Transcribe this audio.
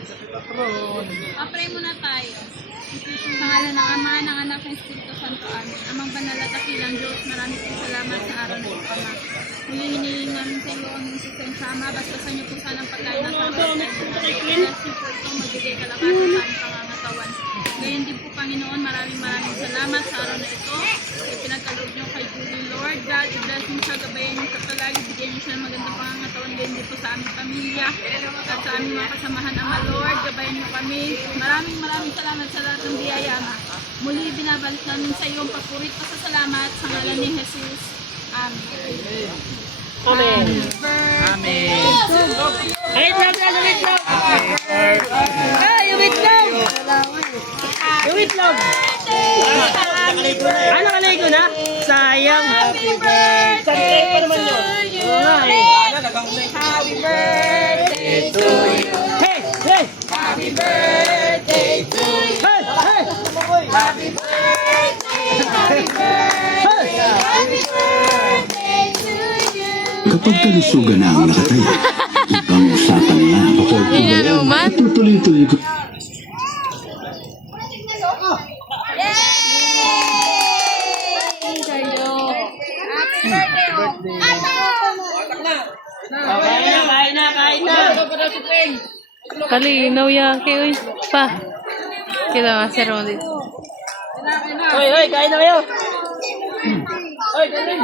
Papray muna tayo. Sa pangalan ng Ama, ng Anak, ng Espiritu Santo. Amen. Amang banal at dakilang Diyos, marami pong salamat sa araw na ito, Ama. Muli hinihingi namin sa iyo ang insistensya, Ama. Bastasan niyo po sana ang pagkain ng Panginoon. Bless niyo po ito, magbigay kalakasan sa aming pangangatawan. Ngayon din po, Panginoon, maraming salamat sa araw na ito. Ipinagkaloob niyo kay Julie, Lord God. I-bless niyo siya, gabayan niyo sa palagi, bigyan niyo siya ng magandang pangangatawan. Ngayon din po sa aming pamilya at sa aming mga kasamahan, Ama, Lord. Gabayan niyo kami. Maraming salamat sa lahat ng biyaya, Ama. Muli binabalik namin sa iyo ang papuri at salamat sa ngalan ni Jesus. Amen. Amen. Amen. Wait lang. Ay, wait lang. Wait lang. Ano kalay ko na? Sayang. Happy birthday to you. Happy birthday to you. Hey! Happy birthday to you. Hey! Happy birthday. Happy birthday. Happy birthday to you. Kapag kalusugan na ang nakataya, ibang usapan na ako tutuloy-tuloy ko. Kain na. Kalinaw yan. Uy, pa. Kita nga, Sir Rodit. Hoy, kain na kayo. Hoy, kain.